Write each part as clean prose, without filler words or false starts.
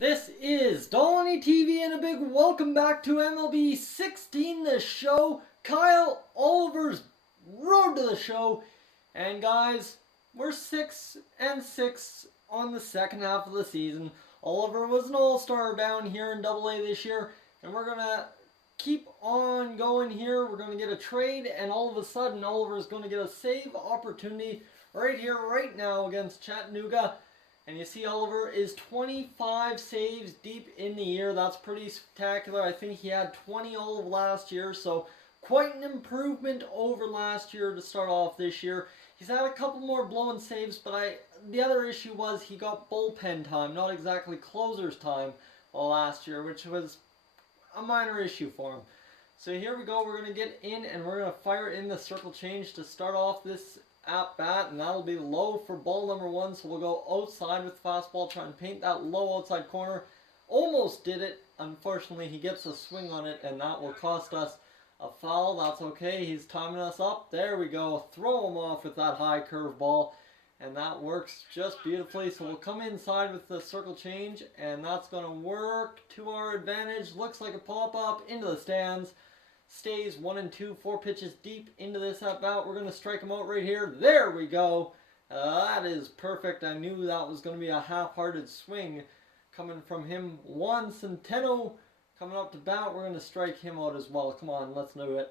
This is Donnie TV and a big welcome back to MLB 16, the show. Kyle Oliver's road to the show. And guys, we're 6-6 on the second half of the season. Oliver was an all-star down here in AA this year. And we're going to keep on going here. We're going to get a trade. And all of a sudden, Oliver's going to get a save opportunity right here, right now against Chattanooga. And you see Oliver is 25 saves deep in the year. That's pretty spectacular. I think he had 20 all of last year, so quite an improvement over last year to start off this year. He's had a couple more blown saves, but the other issue was he got bullpen time, not exactly closer's time last year, which was a minor issue for him. So here we go. We're going to get in and we're going to fire in the circle change to start off this at bat, and that'll be low for ball number one. So we'll go outside with the fastball, try and paint that low outside corner. Almost did it. Unfortunately, he gets a swing on it, and that will cost us a foul. That's okay. He's timing us up. There we go. Throw him off with that high curve ball, and that works just beautifully. So we'll come inside with the circle change, and that's going to work to our advantage. Looks like a pop-up into the stands. Stays 1-2, 4 pitches deep into this at bat. We're going to strike him out right here. There we go. That is perfect. I knew that was going to be a half-hearted swing coming from him. Juan Centeno coming up to bat. We're going to strike him out as well. Come on, let's do it.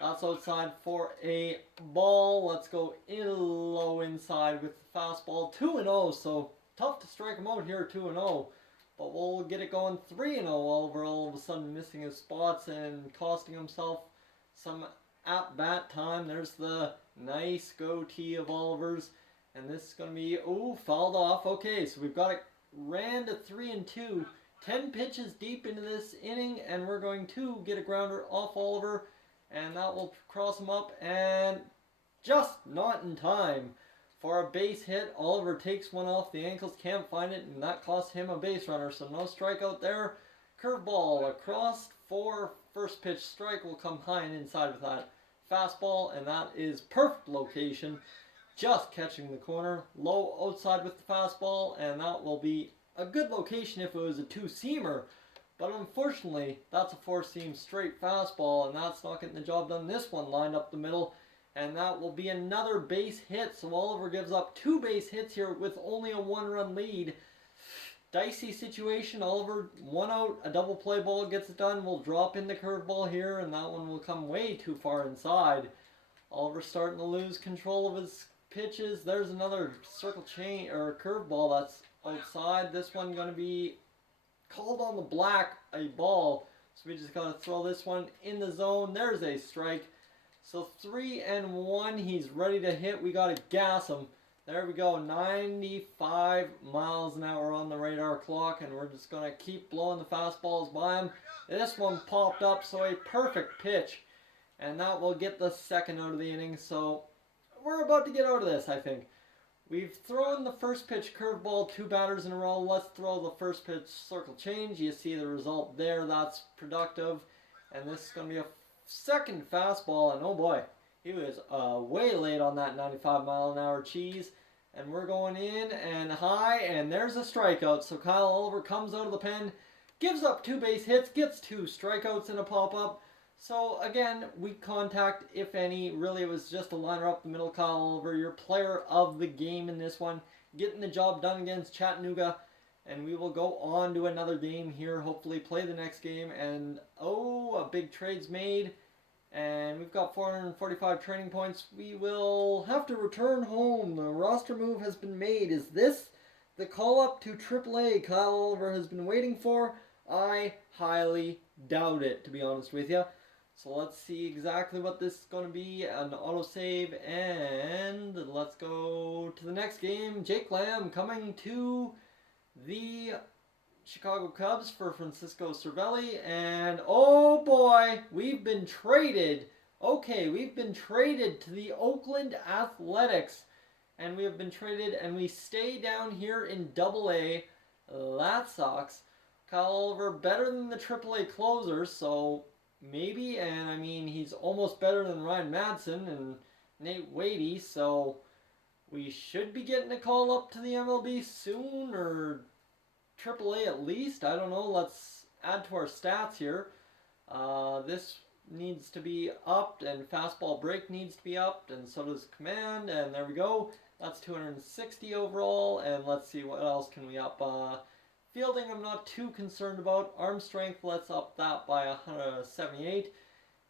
That's outside for a ball. Let's go in low inside with the fastball. 2-0, so tough to strike him out here, 2-0. But we'll get it going 3-0. Oliver all of a sudden missing his spots and costing himself some at-bat time. There's the nice goatee of Oliver's. And this is going to be, fouled off. Okay, so we've got it ran to 3-2. 10 pitches deep into this inning, and we're going to get a grounder off Oliver. And that will cross him up, and just not in time for a base hit. Oliver takes one off the ankles, can't find it, and that cost him a base runner, so no strikeout there. Curveball across for first pitch strike. Will come high and inside with that fastball, and that is perfect location. Just catching the corner. Low outside with the fastball, and that will be a good location if it was a two-seamer. But unfortunately, that's a four-seam straight fastball, and that's not getting the job done. This one lined up the middle. And that will be another base hit. So Oliver gives up 2 base hits here with only a 1-run lead. Dicey situation. Oliver, 1 out, a double play ball gets it done. We'll drop in the curveball here, and that one will come way too far inside. Oliver starting to lose control of his pitches. There's another circle change or curveball that's outside. This one going to be called on the black, a ball. So we just got to throw this one in the zone. There's a strike. So 3-1, he's ready to hit. We got to gas him. There we go, 95 miles an hour on the radar clock, and we're just going to keep blowing the fastballs by him. This one popped up, so a perfect pitch. And that will get the second out of the inning. So we're about to get out of this, I think. We've thrown the first pitch curveball 2 batters in a row. Let's throw the first pitch circle change. You see the result there. That's productive. And this is going to be a second fastball, and oh boy, he was way late on that 95-mile-an-hour cheese. And we're going in and high, and there's a strikeout. So Kyle Oliver comes out of the pen, gives up 2 base hits, gets 2 strikeouts in a pop-up. So again, weak contact, if any. Really, it was just a liner up the middle. Kyle Oliver, your player of the game in this one, getting the job done against Chattanooga. And we will go on to another game here, hopefully play the next game. And, a big trade's made. And we've got 445 training points. We will have to return home. The roster move has been made. Is this the call-up to AAA Kyle Oliver has been waiting for? I highly doubt it, to be honest with you. So let's see exactly what this is going to be. An autosave, and let's go to the next game. Jake Lamb coming to the Chicago Cubs for Francisco Cervelli, and oh boy, we've been traded. Okay, we've been traded to the Oakland Athletics, and we have been traded, and we stay down here in AA. That sucks. Kyle Oliver better than the AAA closers, so maybe, and I mean, he's almost better than Ryan Madsen and Nate Wadey, so we should be getting a call up to the MLB soon, or AAA at least. I don't know. Let's add to our stats here. This needs to be upped, and fastball break needs to be upped, and so does command, and there we go. That's 260 overall, and let's see what else can we up. Fielding I'm not too concerned about. Arm strength, let's up that by 178.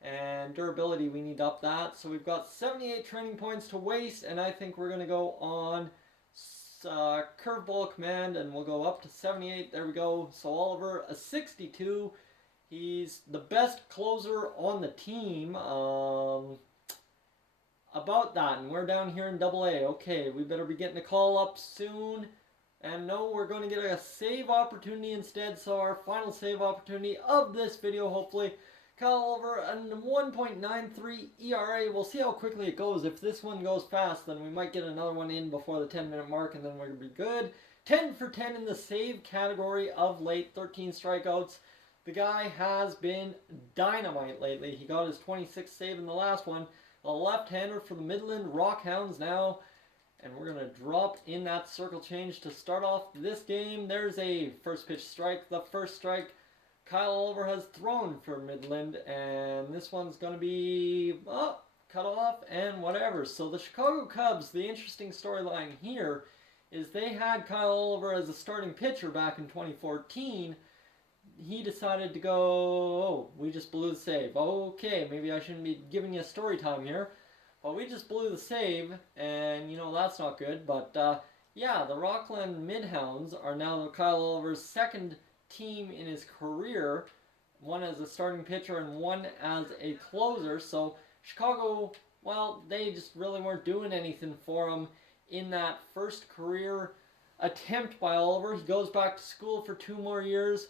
And durability, we need to up that. So we've got 78 training points to waste, and I think we're going to go on curveball command, and we'll go up to 78. There we go. So Oliver, a 62. He's the best closer on the team. About that, and we're down here in AA. Okay, we better be getting a call up soon. And no, we're going to get a save opportunity instead. So our final save opportunity of this video, hopefully. Kyle Oliver, a 1.93 ERA. We'll see how quickly it goes. If this one goes fast, then we might get another one in before the 10-minute mark, and then we're going to be good. 10 for 10 in the save category of late. 13 strikeouts. The guy has been dynamite lately. He got his 26th save in the last one. A left-hander for the Midland Rockhounds now. And we're going to drop in that circle change to start off this game. There's a first pitch strike. The first strike Kyle Oliver has thrown for Midland. And this one's going to be cut off and whatever. So the Chicago Cubs, the interesting storyline here is they had Kyle Oliver as a starting pitcher back in 2014. He decided to go, oh, we just blew the save. Okay, maybe I shouldn't be giving you a story time here. But we just blew the save, and, you know, that's not good. But, yeah, the Rockland Midhounds are now Kyle Oliver's second team in his career. One as a starting pitcher and one as a closer. So, Chicago, well, they just really weren't doing anything for him in that first career attempt by Oliver. He goes back to school for 2 more years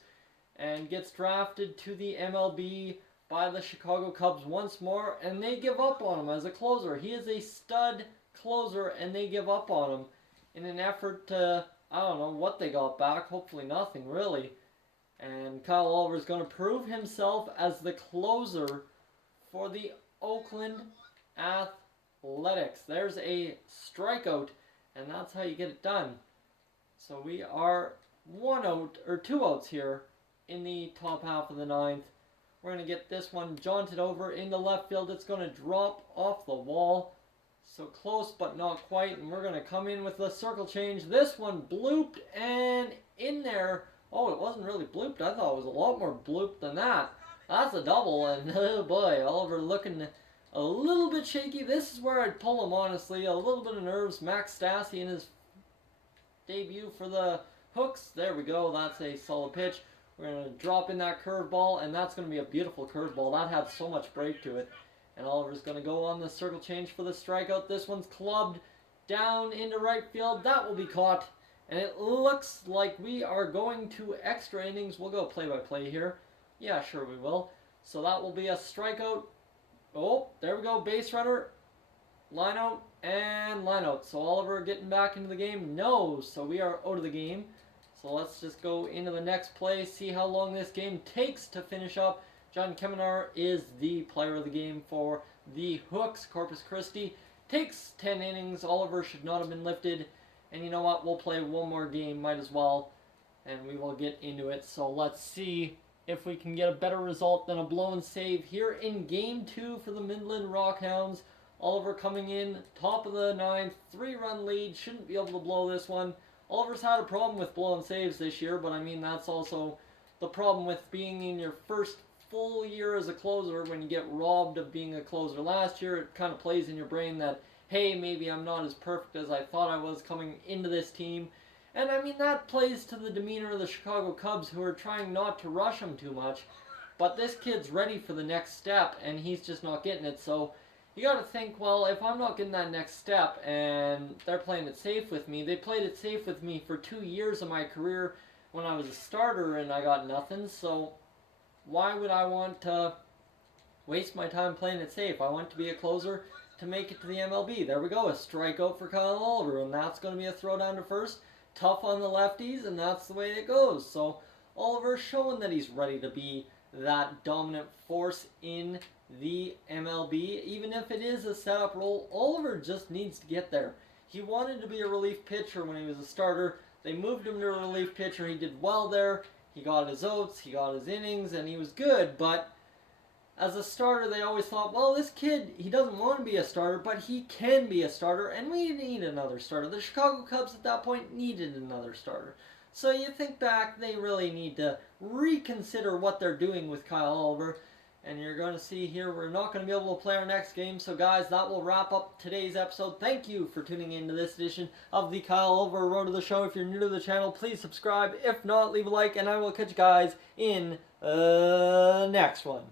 and gets drafted to the MLB by the Chicago Cubs once more, and they give up on him as a closer. He is a stud closer, and they give up on him in an effort to, I don't know what they got back, hopefully nothing really. And Kyle Oliver is going to prove himself as the closer for the Oakland Athletics. There's a strikeout, and that's how you get it done. So we are 2 outs here in the top half of the 9th. We're going to get this one jaunted over into left field. It's going to drop off the wall. So close, but not quite. And we're going to come in with the circle change. This one blooped and in there. Oh, it wasn't really blooped. I thought it was a lot more blooped than that. That's a double. And oh boy, Oliver looking a little bit shaky. This is where I'd pull him, honestly. A little bit of nerves. Max Stassi in his debut for the Hooks. There we go. That's a solid pitch. We're going to drop in that curveball, and that's going to be a beautiful curveball. That had so much break to it. And Oliver's going to go on the circle change for the strikeout. This one's clubbed down into right field. That will be caught. And it looks like we are going to extra innings. We'll go play-by-play here. Yeah, sure we will. So that will be a strikeout. Oh, there we go. Base runner. Line out and line out. So Oliver getting back into the game? No. So we are out of the game. So let's just go into the next play, see how long this game takes to finish up. John Keminar is the player of the game for the Hooks. Corpus Christi takes 10 innings. Oliver should not have been lifted. And you know what? We'll play one more game, might as well. And we will get into it. So let's see if we can get a better result than a blown save here in Game 2 for the Midland Rockhounds. Oliver coming in, top of the 9th, 3-run lead. Shouldn't be able to blow this one. Oliver's had a problem with blowing saves this year, but I mean, that's also the problem with being in your first full year as a closer. When you get robbed of being a closer last year, it kind of plays in your brain that, hey, maybe I'm not as perfect as I thought I was coming into this team. And I mean, that plays to the demeanor of the Chicago Cubs, who are trying not to rush him too much. But this kid's ready for the next step, and he's just not getting it. So you got to think, well, if I'm not getting that next step and they're playing it safe with me, they played it safe with me for 2 years of my career when I was a starter and I got nothing. So why would I want to waste my time playing it safe? I want to be a closer to make it to the MLB. There we go, a strikeout for Kyle Oliver, and that's going to be a throw down to first. Tough on the lefties, and that's the way it goes. So Oliver's showing that he's ready to be that dominant force in the MLB. Even if it is a setup role, Oliver just needs to get there. He wanted to be a relief pitcher when he was a starter. They moved him to a relief pitcher. He did well there. He got his outs, he got his innings, and he was good. But as a starter, they always thought, well, this kid, he doesn't want to be a starter, but he can be a starter, and we need another starter. The Chicago Cubs at that point needed another starter. So you think back, they really need to reconsider what they're doing with Kyle Oliver. And you're going to see here, we're not going to be able to play our next game. So guys, that will wrap up today's episode. Thank you for tuning in to this edition of the Kyle Oliver Road to the Show. If you're new to the channel, please subscribe. If not, leave a like, and I will catch you guys in the next one.